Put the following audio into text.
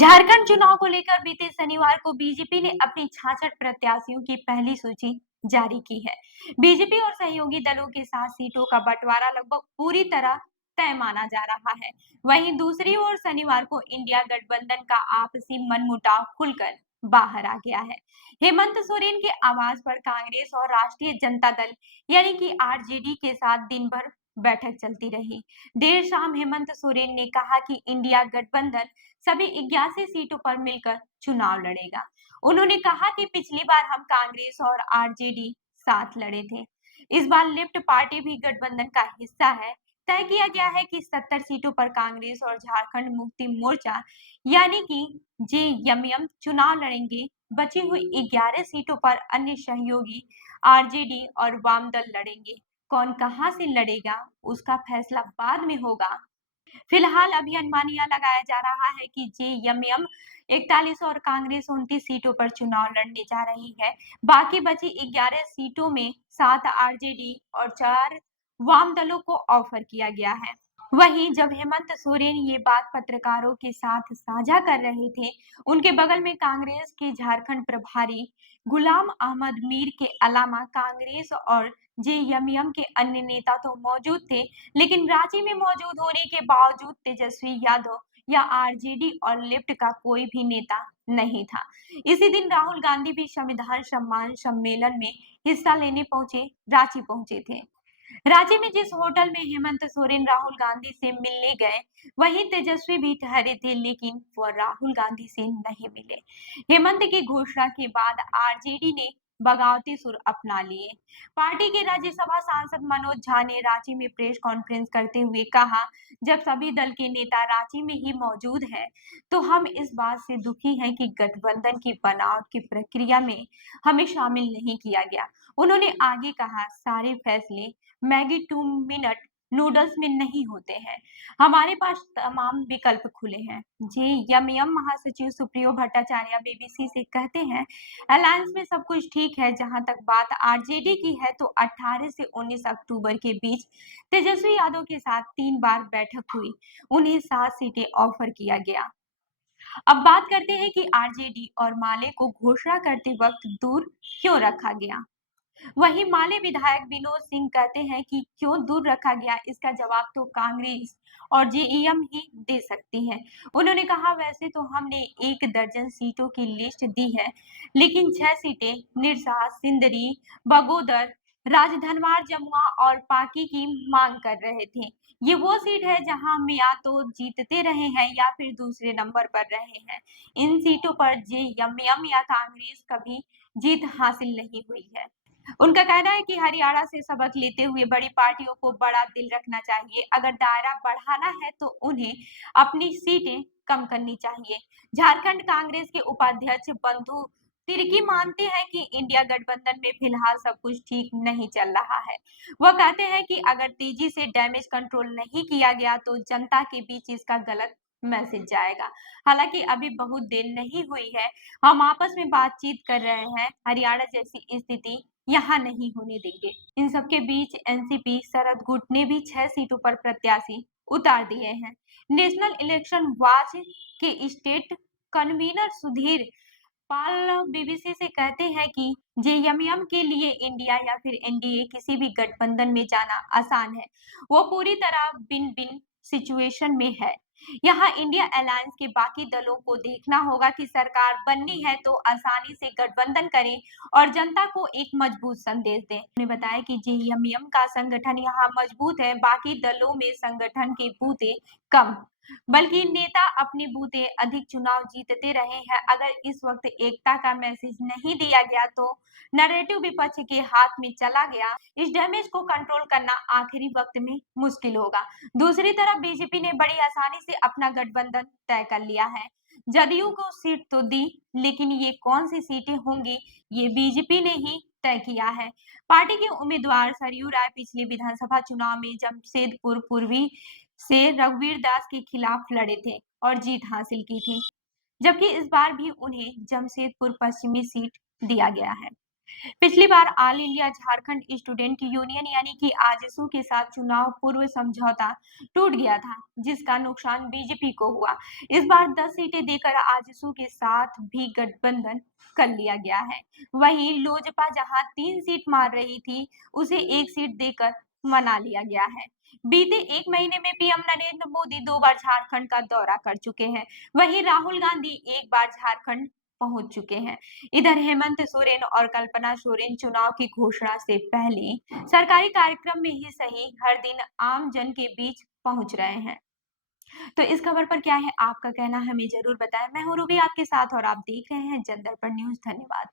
झारखंड चुनाव को लेकर बीते शनिवार को बीजेपी ने अपनी 66 प्रत्याशियों की पहली सूची जारी की है। बीजेपी और सहयोगी दलों के साथ सीटों का बंटवारा लगभग पूरी तरह तय माना जा रहा है। वहीं दूसरी ओर शनिवार को इंडिया गठबंधन का आपसी मनमुटाव खुलकर बाहर आ गया है। हेमंत सोरेन के आवाज पर कांग्रेस और राष्ट्रीय जनता दल यानी कि आरजेडी के साथ दिन भर बैठक चलती रही। देर शाम हेमंत सोरेन ने कहा कि इंडिया गठबंधन सभी 81 सीटों पर मिलकर चुनाव लड़ेगा। उन्होंने कहा कि पिछली बार हम कांग्रेस और आरजेडी साथ लड़े थे। इस बार लेफ्ट पार्टी भी गठबंधन का हिस्सा है। तय किया गया है कि 70 सीटों पर कांग्रेस और झारखंड मुक्ति मोर्चा यानी कि जेएमएम चुनाव लड़ेंगे। बची हुई 11 सीटों पर अन्य सहयोगी आरजेडी और वाम दल लड़ेंगे। कौन कहां से लड़ेगा उसका फैसला बाद में होगा। फिलहाल अभी अनुमान यह लगाया जा रहा है कि जेएमएम 41 और कांग्रेस 29 सीटों पर चुनाव लड़ने जा रही है। बाकी बची 11 सीटों में 7 आरजेडी और 4 वाम दलों को ऑफर किया गया है। वहीं जब हेमंत सोरेन ये बात पत्रकारों के साथ साझा कर रहे थे, उनके बगल में कांग्रेस के झारखंड प्रभारी गुलाम अहमद मीर के अलावा कांग्रेस और जेएमएम के अन्य नेता तो मौजूद थे, लेकिन रांची में मौजूद होने के बावजूद तेजस्वी यादव या आरजेडी और लेफ्ट का कोई भी नेता नहीं था। इसी दिन राहुल गांधी भी संविधान सम्मान सम्मेलन में हिस्सा लेने रांची पहुंचे थे। रांची में जिस होटल में हेमंत सोरेन राहुल गांधी से मिलने गए, वहीं तेजस्वी भी ठहरे थे, लेकिन वह राहुल गांधी से नहीं मिले। हेमंत की घोषणा के बाद आरजेडी ने बगावती सुर अपना लिए। पार्टी के राज्यसभा सांसद मनोज झा ने रांची में प्रेस कॉन्फ्रेंस करते हुए कहा, जब सभी दल के नेता रांची में ही मौजूद हैं, तो हम इस बात से दुखी हैं कि गठबंधन की बनावट की प्रक्रिया में हमें शामिल नहीं किया गया। उन्होंने आगे कहा, सारे फैसले मैगी 2 मिनट नूडल्स में नहीं होते हैं। हमारे पास तमाम विकल्प खुले हैं। जेएमएम महासचिव सुप्रियो भट्टाचार्य बीबीसी से कहते हैं, अलायंस में सब कुछ ठीक है। जहां तक बात आरजेडी की है, तो 18 से 19 अक्टूबर के बीच तेजस्वी यादव के साथ 3 बार बैठक हुई। उन्हें 7 सीटें ऑफर किया गया। अब बात करते हैं कि आरजेडी और माले को घोषणा करते वक्त दूर क्यों रखा गया। वहीं माले विधायक विनोद सिंह कहते हैं कि क्यों दूर रखा गया, इसका जवाब तो कांग्रेस और जेएम ही दे सकती है। उन्होंने कहा, वैसे तो हमने 1 दर्जन सीटों की लिस्ट दी है, लेकिन 6 सीटें निरसा, सिंदरी, बगोदर, राजधनवार, जमुआ और पाकी की मांग कर रहे थे। ये वो सीट है जहां हम या तो जीतते रहे हैं या फिर दूसरे नंबर पर रहे हैं। इन सीटों पर जेएमएम या कांग्रेस कभी जीत हासिल नहीं हुई है। उनका कहना है कि हरियाणा से सबक लेते हुए बड़ी पार्टियों को बड़ा दिल रखना चाहिए। अगर दायरा बढ़ाना है तो उन्हें अपनी सीटें कम करनी चाहिए। झारखंड कांग्रेस के उपाध्यक्ष बंधु तिर्की मानते हैं कि इंडिया गठबंधन में फिलहाल सब कुछ ठीक नहीं चल रहा है। वह कहते हैं कि अगर तेजी से डैमेज कंट्रोल नहीं किया गया तो जनता के बीच इसका गलत मैसेज जाएगा। हालांकि अभी बहुत देर नहीं हुई है, हम आपस में बातचीत कर रहे हैं। हरियाणा जैसी स्थिति यहाँ नहीं होने देंगे। इन सबके बीच एनसीपी शरद गुट ने भी 6 सीटों पर प्रत्याशी उतार दिए हैं। नेशनल इलेक्शन वॉच के स्टेट कन्वीनर सुधीर पाल बीबीसी से कहते हैं कि जेएमएम के लिए इंडिया या फिर एनडीए किसी भी गठबंधन में जाना आसान है। वो पूरी तरह बिन बिन सिचुएशन में है। यहाँ इंडिया अलायंस के बाकी दलों को देखना होगा कि सरकार बननी है तो आसानी से गठबंधन करें और जनता को एक मजबूत संदेश दें। उन्होंने बताया कि जेएमएम का संगठन यहाँ मजबूत है, बाकी दलों में संगठन के बूते कम, बल्कि नेता अपने बूते अधिक चुनाव जीतते रहे हैं। अगर इस वक्त एकता का मैसेज नहीं दिया गया तो नैरेटिव विपक्ष के हाथ में चला गया। इस डैमेज को कंट्रोल करना आखिरी वक्त में मुश्किल होगा। दूसरी तरफ बीजेपी ने बड़ी आसानी से अपना गठबंधन तय कर लिया है। जदयू को सीट तो दी, लेकिन ये कौन सी सीटें होंगी ये बीजेपी ने ही तय किया है। पार्टी के उम्मीदवार सरयू राय पिछले विधानसभा चुनाव में जमशेदपुर पूर्वी से रघुवीर दास के खिलाफ लड़े थे और जीत हासिल की थी, जबकि इस बार भी उन्हें जमशेदपुर पश्चिमी सीट दिया गया है। पिछली बार all India Jharkhand student union यानी कि आजसू के साथ चुनाव पूर्व समझौता टूट गया था, जिसका नुकसान बीजेपी को हुआ। इस बार 10 सीटें देकर आजसू के साथ भी गठबंधन कर लिया गया है। वहीं लोजपा जहां 3 सीट मार रही थी, उसे 1 सीट देकर मना लिया गया है। बीते 1 महीने में पीएम नरेंद्र मोदी 2 बार झारखंड का दौरा कर चुके हैं। वहीं राहुल गांधी 1 बार झारखंड पहुंच चुके हैं। इधर हेमंत सोरेन और कल्पना सोरेन चुनाव की घोषणा से पहले सरकारी कार्यक्रम में ही सही हर दिन आम जन के बीच पहुंच रहे हैं। तो इस खबर पर क्या है आपका कहना, हमें जरूर बताएं। मैं हूं रूबी आपके साथ और आप देख रहे हैं जनदर्पण न्यूज। धन्यवाद।